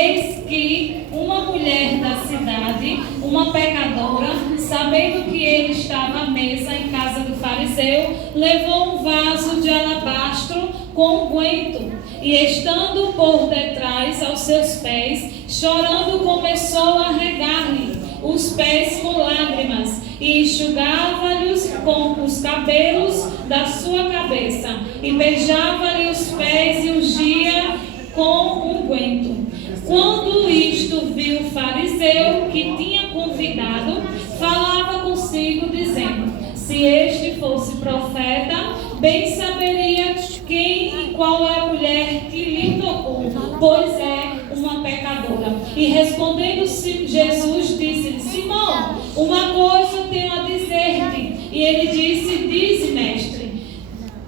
Eis que uma mulher da cidade, uma pecadora, sabendo que ele estava à mesa em casa do fariseu, levou um vaso de alabastro com unguento e, estando por detrás aos seus pés, chorando, começou a regar-lhe os pés com lágrimas e enxugava-lhes com os cabelos da sua cabeça e beijava-lhe os pés e ungia com unguento. Quando isto viu o fariseu que tinha convidado, falava consigo, dizendo: se este fosse profeta, bem saberia quem e qual é a mulher que lhe tocou, pois é uma pecadora. E respondendo Jesus, disse-lhe: Simão, uma coisa tenho a dizer-te. E ele disse: dize, mestre.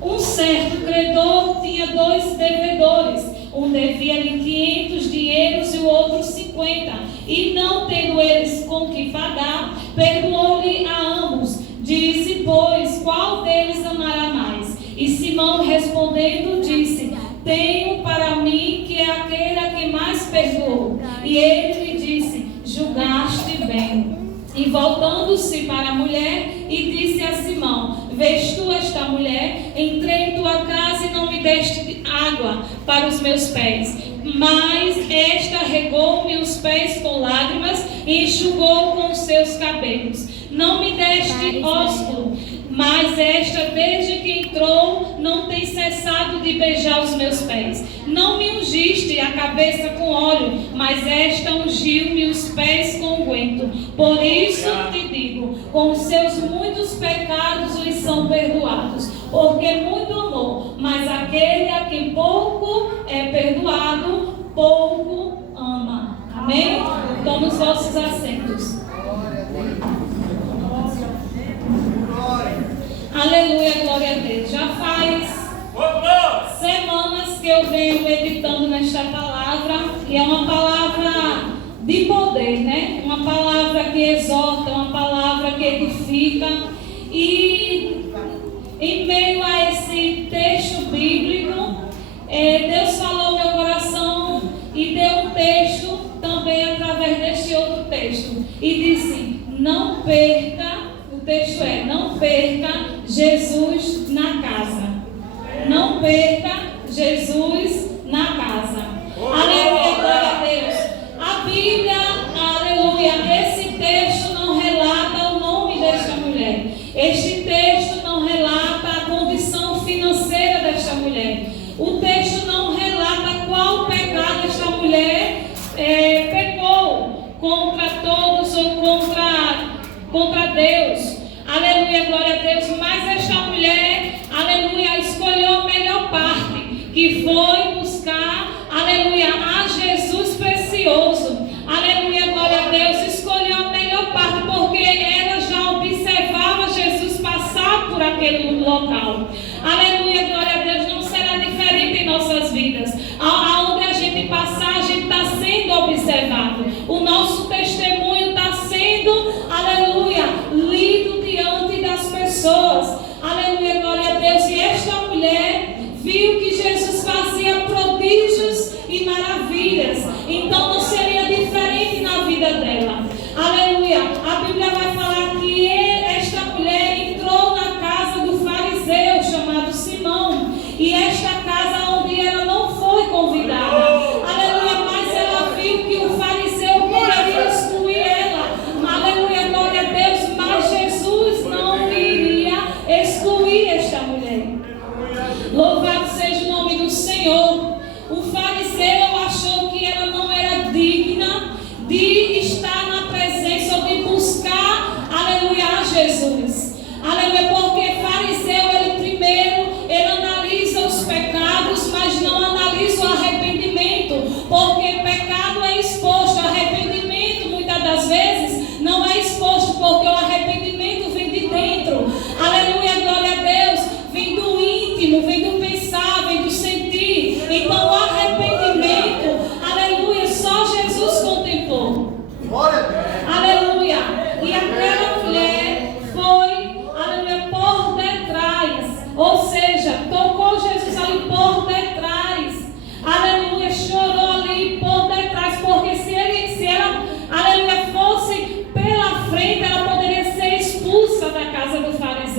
Um certo credor tinha 2 devedores. Um devia-lhe 500 dinheiros e o outro 50. E não tendo eles com que pagar, perdoou-lhe a ambos. Disse, pois, qual deles amará mais? E Simão respondendo disse: tenho para mim que é aquele a quem mais perdoou. E ele lhe disse: julgaste bem. E voltando-se para a mulher, e disse a Simão: vês tu esta mulher? Entrei em tua casa e não me deste água para os meus pés, mas esta regou-me os pés com lágrimas e enxugou com os seus cabelos. Não me deste ósculo, mas esta, desde que entrou, não tem cessado de beijar os meus pés. Não me ungiste a cabeça com óleo, mas esta ungiu-me os pés com unguento. Por isso te digo, com os seus muitos pecados lhes são perdoados, porque muito amou. Mas aquele a quem pouco é perdoado, pouco ama. Amém? Tome os vossos assentos. Aleluia, glória a Deus. Já faz semanas que eu venho meditando nesta palavra, e é uma palavra de poder, né? Uma palavra que exorta, uma palavra que edifica. E em meio a esse texto bíblico, Deus falou ao meu coração e deu um texto também através deste outro texto. E disse: não perca. O texto é: não perca Jesus na casa. Não perca Jesus na casa. Aleluia, glória a Deus. A Bíblia, aleluia, esse texto não relata o nome desta mulher. Este texto não relata a condição financeira desta mulher. O texto não relata qual pecado esta mulher pecou contra todos ou contra Deus. Aleluia, glória a Deus. Mas esta mulher, aleluia, escolheu a melhor parte, que foi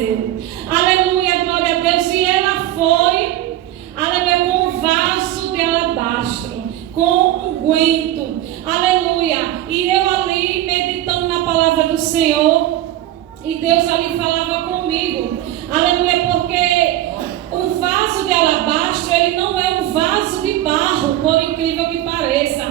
fariseu. Aleluia, glória a Deus. E ela foi, aleluia, com um vaso de alabastro, com unguento, aleluia. E eu ali meditando na palavra do Senhor, e Deus ali falava comigo, aleluia, porque o vaso de alabastro, ele não é um vaso de barro, por incrível que pareça.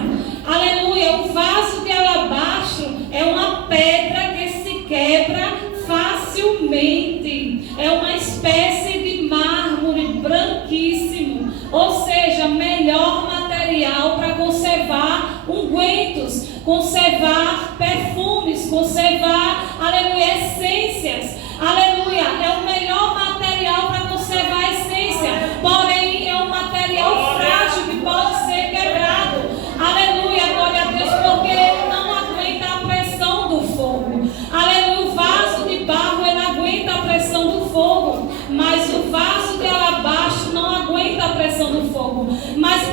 Aleluia, o vaso de alabastro é uma pedra que se quebra facilmente. É uma espécie de mármore branquíssimo, ou seja, melhor material para conservar ungüentos, conservar perfumes, conservar, aleluia, essências. Aleluia, é o melhor material para conservar a essência, porém é um material frágil que pode ser quebrado. Aleluia, glória a Deus, porque ele não aguenta a pressão do fogo. Aleluia, o vaso de barro ele aguenta a pressão do fogo, mas o vaso de alabastro não aguenta a pressão do fogo. Mas